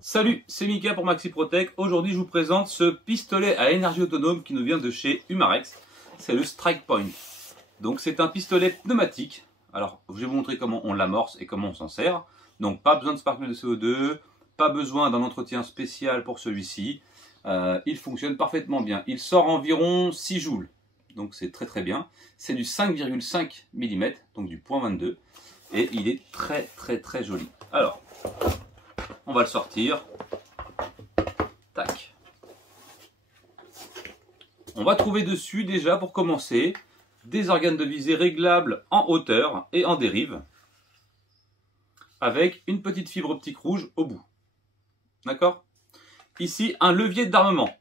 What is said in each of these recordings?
Salut, c'est Mika pour Maxi Protec. Aujourd'hui, je vous présente ce pistolet à énergie autonome qui nous vient de chez Umarex. C'est le Strike Point. Donc, c'est un pistolet pneumatique. Alors, je vais vous montrer comment on l'amorce et comment on s'en sert. Donc, pas besoin de sparkle de CO2, pas besoin d'un entretien spécial pour celui-ci. Il fonctionne parfaitement bien. Il sort environ 6 joules. Donc, c'est très bien. C'est du 5,5 mm, donc du .22. Et il est très joli. Alors, on va le sortir. Tac. On va trouver dessus déjà pour commencer des organes de visée réglables en hauteur et en dérive avec une petite fibre optique rouge au bout. D'accord? Ici, un levier d'armement.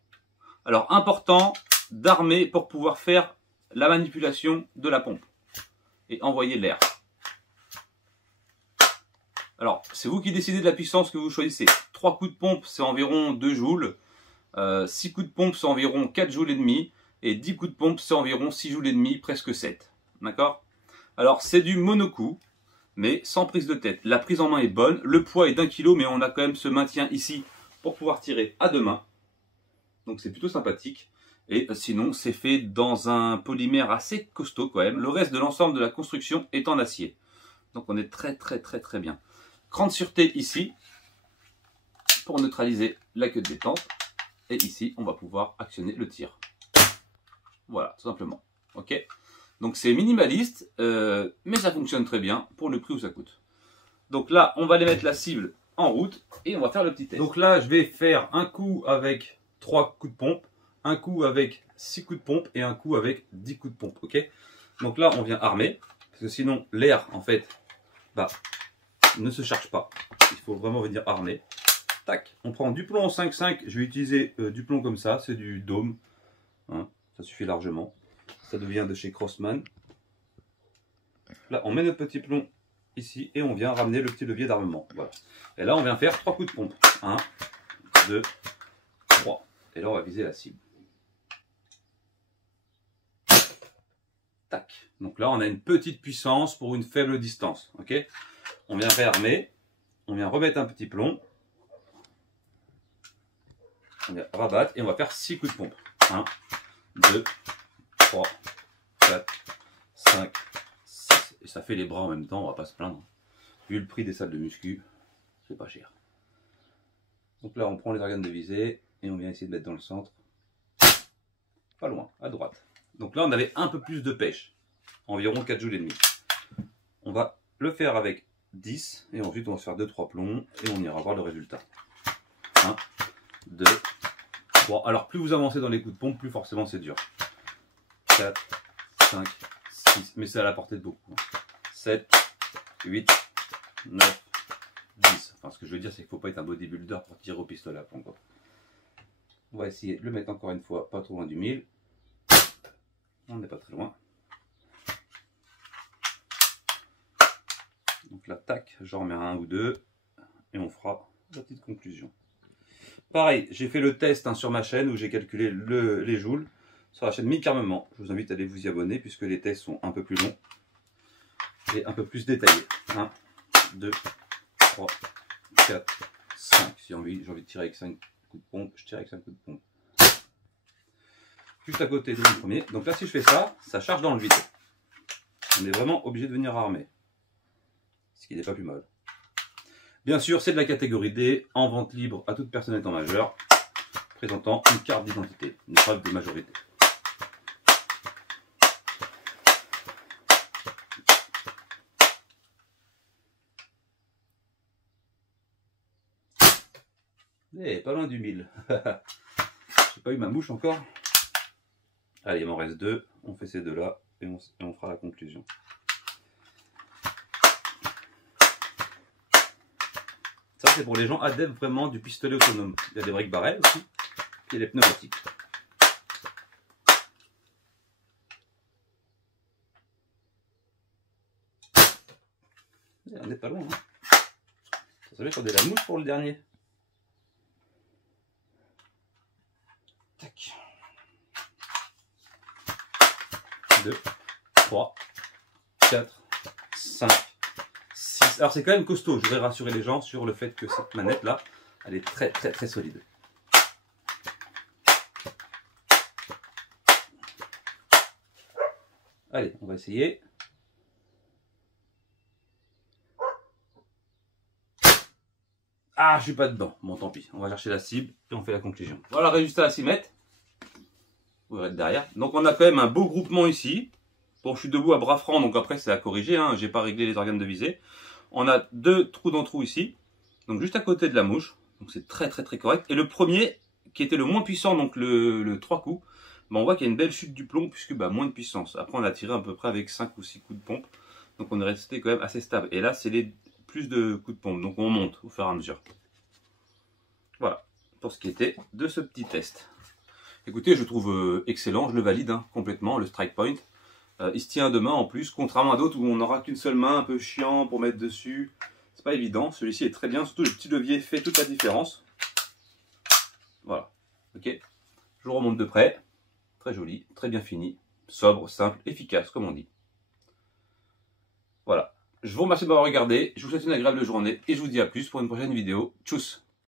Alors, important d'armer pour pouvoir faire la manipulation de la pompe et envoyer l'air. Alors, c'est vous qui décidez de la puissance que vous choisissez. 3 coups de pompe, c'est environ 2 joules. 6 coups de pompe, c'est environ 4 joules et demi. Et 10 coups de pompe, c'est environ 6 joules et demi, presque 7. D'accord? Alors, c'est du monocoup, mais sans prise de tête. La prise en main est bonne. Le poids est d'1 kg, mais on a quand même ce maintien ici pour pouvoir tirer à 2 mains. Donc, c'est plutôt sympathique. Et sinon, c'est fait dans un polymère assez costaud quand même. Le reste de l'ensemble de la construction est en acier. Donc, on est très bien. Cran de sûreté ici pour neutraliser la queue de détente. Et ici, on va pouvoir actionner le tir. Voilà, tout simplement. Ok. Donc c'est minimaliste, mais ça fonctionne très bien pour le prix où ça coûte. Donc là, on va aller mettre la cible en route et on va faire le petit test. Donc là, je vais faire un coup avec 3 coups de pompe, un coup avec 6 coups de pompe et un coup avec 10 coups de pompe. Ok. Donc là, on vient armer, parce que sinon l'air, en fait, ne se charge pas. Il faut vraiment venir armer. Tac, on prend du plomb en 5,5. Je vais utiliser du plomb comme ça, c'est du dôme. Hein, ça suffit largement. Ça devient de chez Crossman. Là, on met notre petit plomb ici et on vient ramener le petit levier d'armement. Voilà. Et là, on vient faire 3 coups de pompe. 1, 2, 3. Et là, on va viser la cible. Tac. Donc là, on a une petite puissance pour une faible distance. Ok. On vient réarmer. On vient remettre un petit plomb. On vient rabattre et on va faire 6 coups de pompe. 1, 2, 3, 4, 5, 6. Et ça fait les bras en même temps, on va pas se plaindre. Vu le prix des salles de muscu, c'est pas cher. Donc là, on prend les organes de visée et on vient essayer de mettre dans le centre. Pas loin, à droite. Donc là, on avait un peu plus de pêche. Environ 4 joules et demi. On va le faire avec 10 et ensuite on va se faire 2-3 plombs et on ira voir le résultat. 1, 2, 3. Alors plus vous avancez dans les coups de pompe, plus forcément c'est dur. 4, 5, 6. Mais c'est à la portée de beaucoup. 7, 8, 9, 10. Enfin, ce que je veux dire, c'est qu'il ne faut pas être un bodybuilder pour tirer au pistolet à pompe. On va essayer de le mettre encore une fois, pas trop loin du 1000. On n'est pas très loin. Donc là, tac, j'en remets un ou deux et on fera la petite conclusion. Pareil, j'ai fait le test sur ma chaîne où j'ai calculé les joules sur la chaîne Mika Armement. Je vous invite à aller vous y abonner puisque les tests sont un peu plus longs et un peu plus détaillés. 1, 2, 3, 4, 5. Si j'ai envie de tirer avec 5 coups de pompe, je tire avec 5 coups de pompe. Juste à côté de mon premier. Donc là, si je fais ça, ça charge dans le vide. On est vraiment obligé de venir armer. Ce qui n'est pas plus mal. Bien sûr, c'est de la catégorie D, en vente libre à toute personne étant majeure, présentant une carte d'identité, une preuve de majorité. Eh, pas loin du 1000. J'ai pas eu ma mouche encore. Allez, il m'en reste 2. On fait ces deux-là et on fera la conclusion. Ça, c'est pour les gens adeptes vraiment du pistolet autonome. Il y a des break barrels aussi, puis il y a les pneumatiques. Et on n'est pas loin. Hein. Ça savait qu'on a la mouche pour le dernier. Tac. 2, 3, 4, 5, 6. Alors c'est quand même costaud, je voudrais rassurer les gens sur le fait que cette manette là, elle est très très très solide. Allez, on va essayer. Ah, je suis pas dedans. Bon, tant pis. On va chercher la cible et on fait la conclusion. Voilà le résultat à 6 mètres. Vous verrez derrière. Donc, on a quand même un beau groupement ici. Bon, je suis debout à bras francs, donc après, c'est à corriger. Hein. J'ai pas réglé les organes de visée. On a 2 trous d'entrou ici. Donc, juste à côté de la mouche. Donc, c'est très, très, très correct. Et le premier, qui était le moins puissant, donc le 3 coups, ben, on voit qu'il y a une belle chute du plomb, puisque moins de puissance. Après, on a tiré à peu près avec 5 ou 6 coups de pompe. Donc, on est resté quand même assez stable. Et là, c'est les plus de coups de pompe. Donc, on monte au fur et à mesure. Voilà, pour ce qui était de ce petit test. Écoutez, je trouve excellent, je le valide hein, complètement, le strike point. Il se tient à 2 mains en plus, contrairement à d'autres où on n'aura qu'une seule main, un peu chiant pour mettre dessus. C'est pas évident, celui-ci est très bien, surtout le petit levier fait toute la différence. Voilà, ok. Je vous remonte de près, très joli, très bien fini, sobre, simple, efficace comme on dit. Voilà, je vous remercie de m'avoir regardé, je vous souhaite une agréable journée et je vous dis à plus pour une prochaine vidéo. Tchuss!